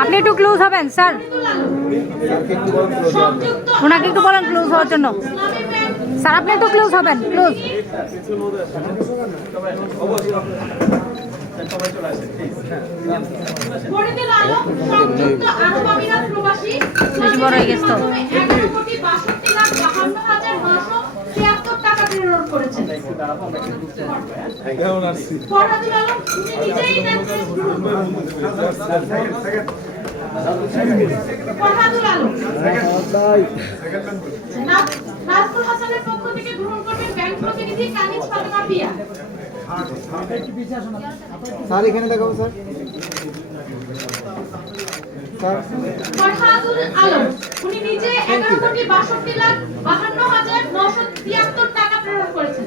আপনি একটু ক্লোজ হবেন স্যার ওনাকে একটু বলেন ক্লোজ হওয়ার জন্য। স্যার আপনি একটু ক্লোজ হবেন ক্লোজ বেশি বড় হয়ে গেছে তো। হাসানের পক্ষ থেকে গ্রহণ করবেন ব্যাংক প্রতিনিধি কানিজ ফাতেমা পিয়া স্যার। এখানে দেখাবো স্যার উনি নিজে এগারো কোটি বাষট্টি লাখ বাহান্ন হাজার নশো তিয়াত্তর টাকা প্রেরণ করেছেন।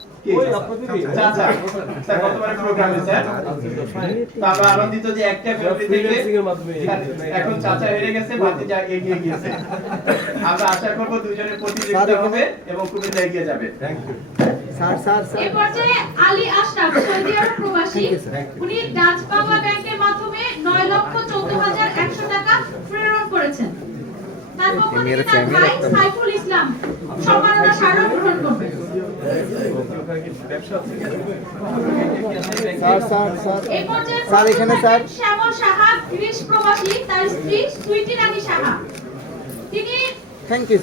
কে? চাচা স্যার বর্তমানে প্রোগ্রামে স্যার। তো আমরা আনন্দিত যে একটা এখন চাচা হেরে গেছে যা এগিয়ে গিয়েছে। আমরা আশা করব দুজনের প্রতিযোগিতা হবে এবং কুমিল্লা এগিয়ে যাবে। থ্যাংক ইউ স্যার স্যার এ পর্যায়ে আলী আশরাফ সৌদি আরব প্রবাসী। উনি ডাচ বাংলা ব্যাংকের মাধ্যমে নয় লক্ষ চোদ্দ হাজার একশো টাকা প্রেরণ করেছেন। তার পক্ষ থেকে তার ভাই সাইফুল ইসলাম। সম্মাননা স্মারক গ্রহণ করবেন স্যার স্যার স্যার। এই পর্যায়ে স্যার, এখানে স্যার। শ্যামল সাহা গ্রিস প্রবাসী তার স্ত্রী সুইটি রানী সাহা। তিনি থ্যাংক ইউ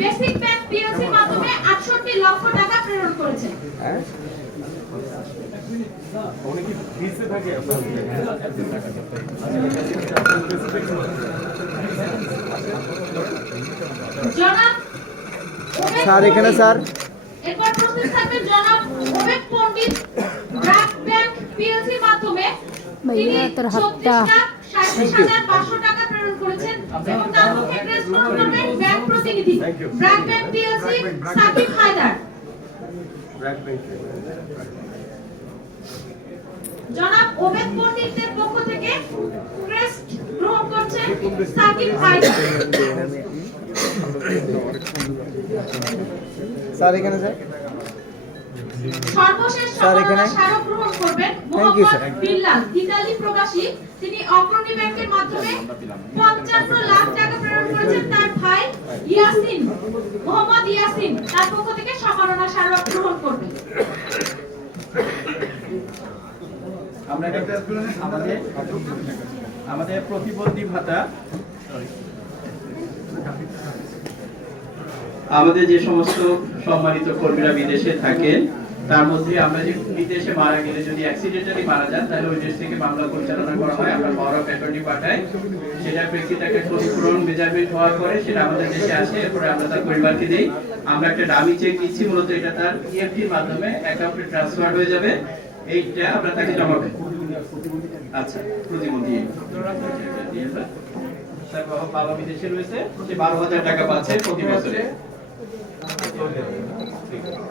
বেসিক ব্যাংক পিএলসির মাধ্যমে আটষট্টি লক্ষ টাকা প্রেরণ করেছেন। হ্যাঁ। জনাব স্যার, এখানে। স্যার। এরপর প্রস্তুত থাকবেন জনাব ওবেদ পণ্ডিত ব্র্যাক ব্যাংক পিএলসির মাধ্যমে তিনি ভাইয়া, 34 লাখ 37 হাজার 500 টাকা প্রেরণ করেছেন এবং তার মুখে প্রেস গ্রহণ করবেন ব্যাংক প্রতিনিধি BRAC bank PLC Sakib Haider জনাব ওবেদ পণ্ডিতের পক্ষ থেকে ক্রেস্ট গ্রহণ করছেন সাকিব হায়দার স্যার এখানে স্যার। স্যার, এখানে? you, Mohammad sir. Billal Italy প্রবাসী। তিনি অগ্রণী ব্যাংকের মাধ্যমে পঞ্চান্ন লাখ টাকা প্রেরণ করেছেন তার ভাই ইয়াসিন মোহাম্মদ ইয়াসিন। তার পক্ষ থেকে সম্মাননা স্মারক গ্রহণ করবেন। আমরা একটা আমাদের আমাদের প্রতিবন্ধী ভাতা আমাদের যে সমস্ত সম্মানিত কর্মীরা বিদেশে থাকেন তার মধ্যে আমরা যে বিদেশে মারা গেলে যদি অ্যাক্সিডেন্টালি মারা যান, তাহলে ওই দেশ থেকে মামলা পরিচালনা করা হয়, আমরা পাওয়ার অফ পাঠাই। সেটা প্রেক্ষিতে একটা ক্ষতিপূরণ মেজারমেন্ট হওয়ার পরে সেটা আমাদের দেশে আসে, এরপরে আমরা তার পরিবারকে দিই। আমরা একটা ডামি চেক দিচ্ছি মূলত এটা তার ইএফটির মাধ্যমে অ্যাকাউন্টে ট্রান্সফার হয়ে যাবে। এইটা আমরা তাকে জমা আচ্ছা বাবা বাবা বিদেশে রয়েছে, সে বারো হাজার টাকা পাচ্ছে প্রতি বছরে।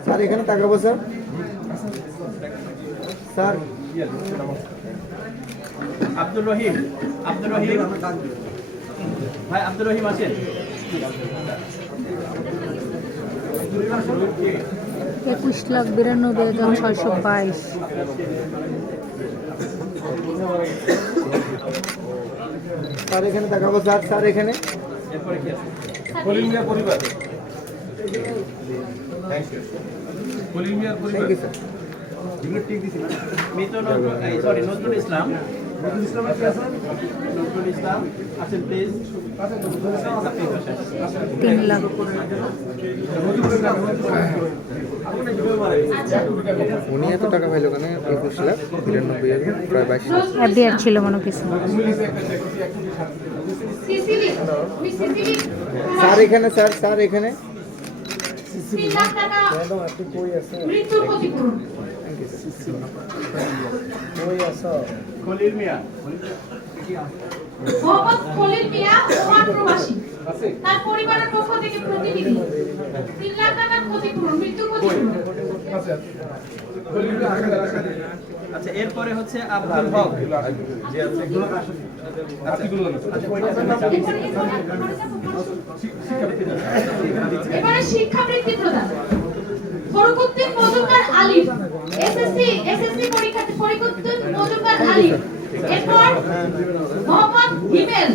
স্যার এখানে তাকাবো স্যার। স্যার। আব্দুর রহিম আব্দুর রহিম। ভাই আব্দুর রহিম আছেন? একুশ লাখ বিরানব্বই হাজার ছয়শো বাইশ। স্যার এখানে তাকাবো স্যার। স্যার এখানে। পরিবার। থ্যাংক পরিবার ইউ স্যার এগুলো ঠিক দিছি না মিতু নজরুল সরি নজরুল ইসলাম নজরুল ইসলাম আছেন প্লিজ তিন লাখ উনি এত টাকা পাইলো কেন? একুশ লাখ বিরানব্বই হাজার প্রায় বাইশ লাখ ছিল মনে কিছু। স্যার এখানে স্যার স্যার এখানে। তিন লাখ টাকা মৃত্যুর ক্ষতিপূরণ খলিল মিয়া। মোহাম্মদ খলিল মিয়া ওমান প্রবাসী। তার পরিবারের পক্ষ থেকে প্রতিনিধি। তিন লাখ টাকার ক্ষতিপূরণ মৃত্যু ক্ষতিপূরণ আচ্ছা এরপরে হচ্ছে আব্দুল হক। পরীক্ষার্থী ফরকুদ্দিন মজুমদার আলিফ। এরপর মোহাম্মদ হিমেল।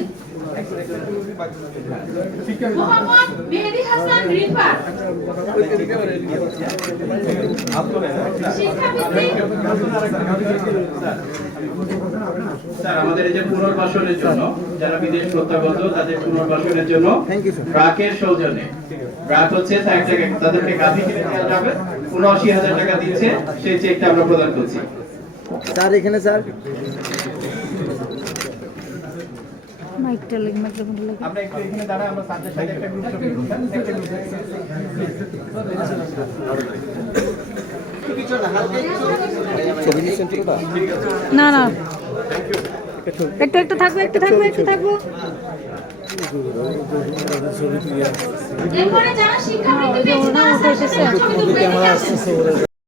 মোহাম্মদ মেহেদি হাসান রিফাত স্যার আমাদের এই যে পুনর্বাসনের জন্য যারা বিদেশ প্রত্যাগত তাদের পুনর্বাসনের জন্য ব্রাকের সৌজন্যে। ব্রাক হচ্ছে এক জায়গায় তাদেরকে গাভী কিনে দেওয়া যাবে। উনআশি হাজার টাকা দিচ্ছে সেই চেকটা আমরা প্রদান করছি। স্যার এখানে স্যার। মাইকটা লাগে মাইক্রোফোনটা লাগে আমরা একটু এখানে দাঁড়া আমরা স্যারদের সাথে একটা গ্রুপ ছবি একটা group ছবি নিচ্ছেন পুরোটা না না। একটু একটু থাকব একটু থাকব একটু থাকব। এরপরে যারা